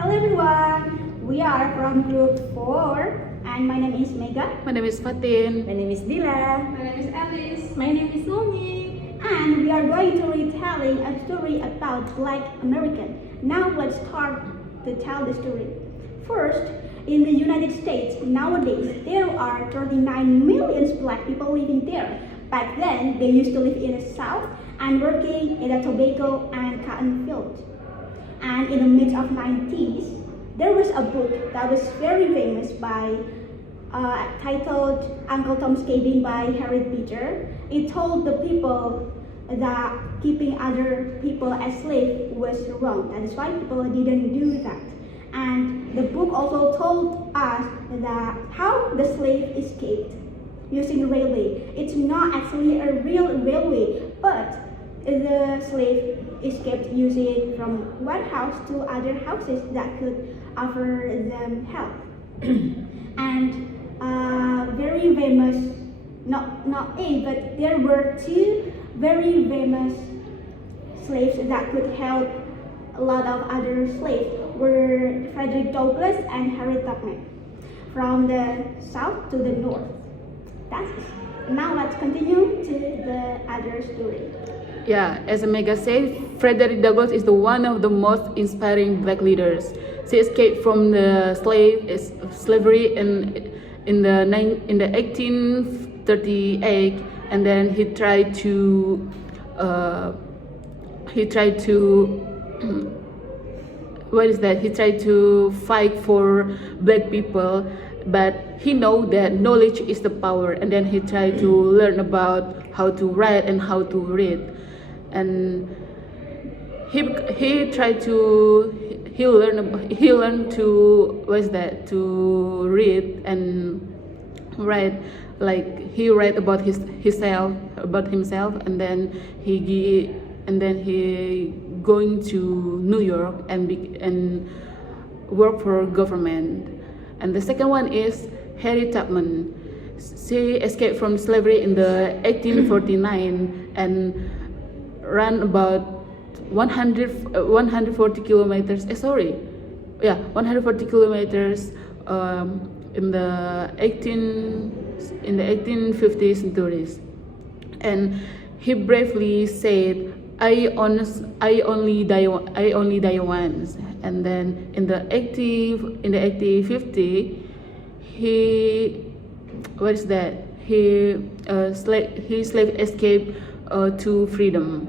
Hello everyone, we are from group 4 and my name is Mega. My name is Fatin. My name is Dila. My name is Alice. My name is Umi. And we are going to retelling a story about Black American. Now let's start to tell the story. First, in the United States nowadays there are 39 million black people living there. Back then they used to live in the south and working in the tobacco and cotton field. And in the mid of 90s, there was a book that was very famous by titled Uncle Tom's Cabin by Harriet Beecher. It told the people that keeping other people as slaves was wrong. That is why people didn't do that. And the book also told us that how the slave escaped using railway. It's not actually a real railway, but the slave escaped using from one house to other houses that could offer them help. And very famous, not a, but there were two very famous slaves that could help a lot of other slaves were Frederick Douglass and Harriet Tubman from the south to the north. That's it. Now let's continue to the other story. Yeah, as Mega said, Frederick Douglass is one of the most inspiring black leaders. She escaped from the slavery in the 1838, and then he tried to He tried to fight for black people, but he know that knowledge is the power, and then he tried to learn about how to write and how to read, and he learned to read and write. Like he write about himself, and then he going to New York and work for government. And the second one is Harriet Tubman. She escaped from slavery in the 1849 and ran about 140 kilometers. 140 kilometers in the 1850s centuries. And he bravely said, I only die once. And then in the 1850, slave escaped to freedom.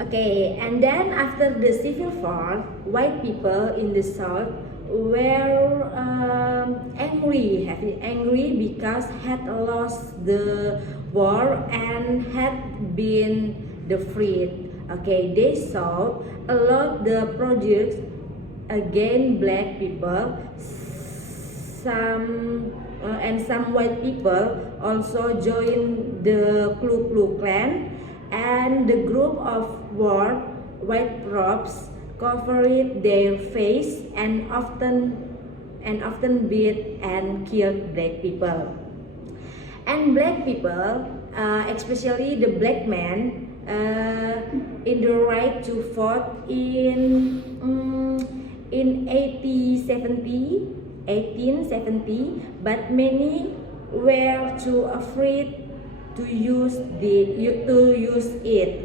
Okay, and then after the Civil War, white people in the South were angry because had lost the war and had been defeated. Okay, they saw a lot the projects against black people. Some white people also joined the Ku Klux Klan, and the group of white props covered their face and often beat and killed black people. And black people, especially the black men, in the right to vote in 1870, but many were too afraid to use it,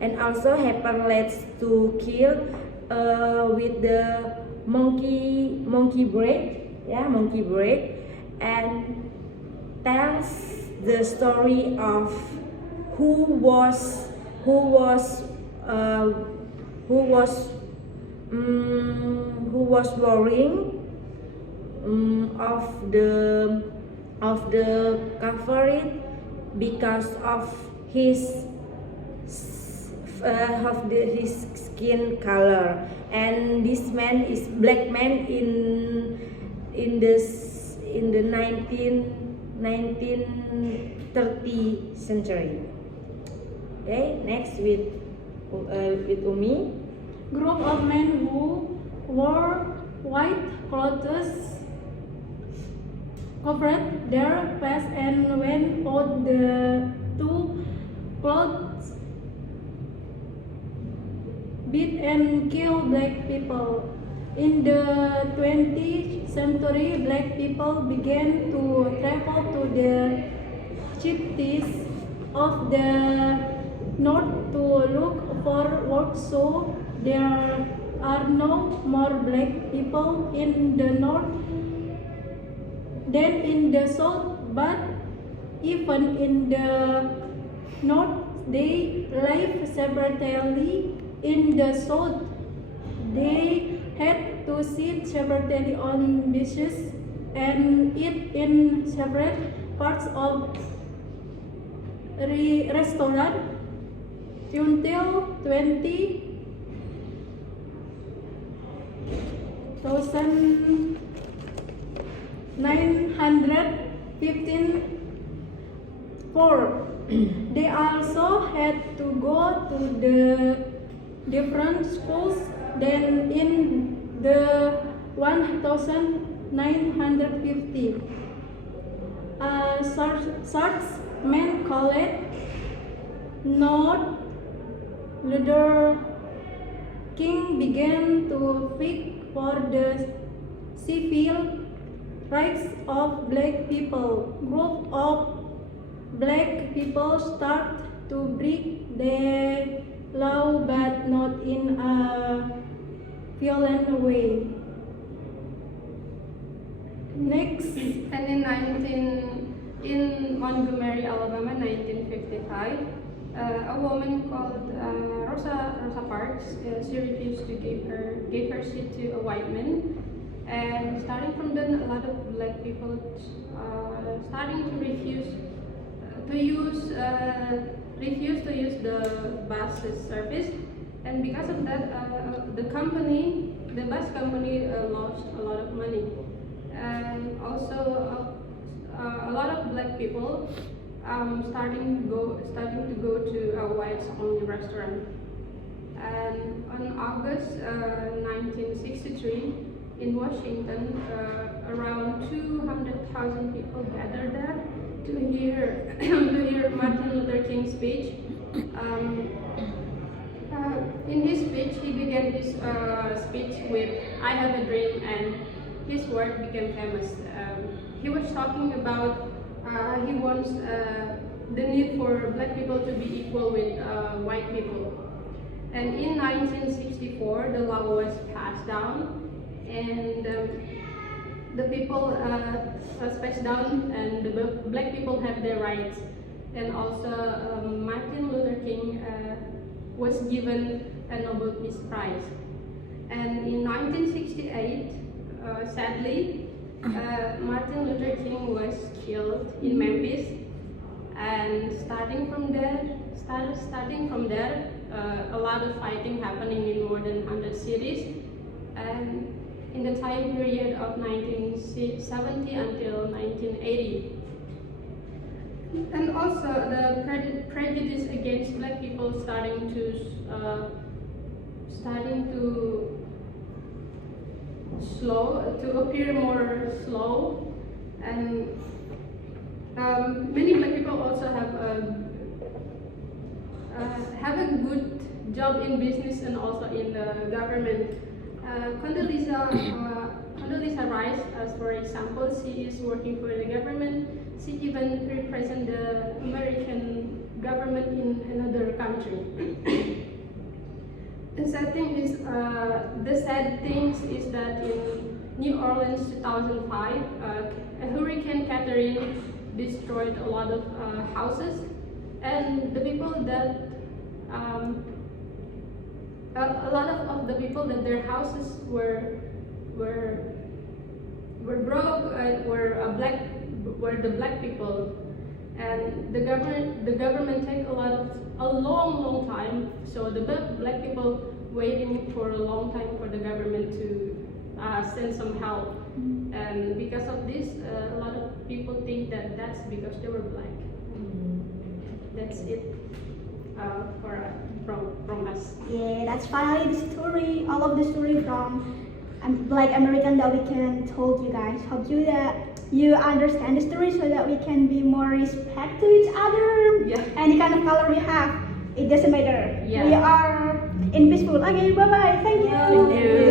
and also helpless to kill with the monkey break, and tells the story of who was worrying of the coverage because of his skin color, and this man is black man in the 1930 century. Okay, next with Umi. Group of men who wore white clothes covered their face, and when out the two clothes beat and kill black people In the 20th century, black people began to travel to the cities of the north to look for work, so there are no more black people in the north than in the south, but even in the north they live separately. In the south they had to sit separately on dishes and eat in separate parts of restaurant until 1954. They also had to go to the different schools than in the 1950. Such men call it North Luther King began to fight for the civil rights of black people. Group of black people start to break the law, but not in a violent way. Next. And in Montgomery, Alabama, 1955, a woman called Rosa Parks, she refused to give her seat to a white man, and starting from then, a lot of black people starting to refuse to use the bus service, and because of that, the bus company lost a lot of money, and also a lot of black people starting to go to a whites only restaurant. And on August 1963 in Washington, around 200,000 people gathered there to hear Martin Luther King's speech. In his speech, he began his speech with "I have a dream," and his word became famous. He was talking about he wants the need for black people to be equal with white people. And in 1964, the law was passed down, and the people was passed down, and the black people have their rights. And also, Martin Luther King was given a Nobel Peace Prize. And in 1968, sadly, Martin Luther King was killed in Memphis, and starting from there, a lot of fighting happening in more than 100 cities, and in the time period of 1970 until 1980. And also the prejudice against black people starting to appear more slow, and many black people also have a good job in business and also in the government. Condoleezza Rice, as for example, she is working for the government. She even represents the American government in another country. The sad thing is that in New Orleans 2005, Hurricane Catherine destroyed a lot of houses, and the people that a lot of the people that their houses were broke were the black people, and the government take a long time. So the black people waiting for a long time for the government to send some help, and because of this, a lot of people think that that's because they were black. That's it from us. Yeah, that's finally the story, all of the story from Black American that we can told you guys. Hope you that you understand the story so that we can be more respect to each other. Yeah. Any kind of color we have, it doesn't matter. Yeah. We are in peaceful. Okay, bye bye. Thank you. Thank you.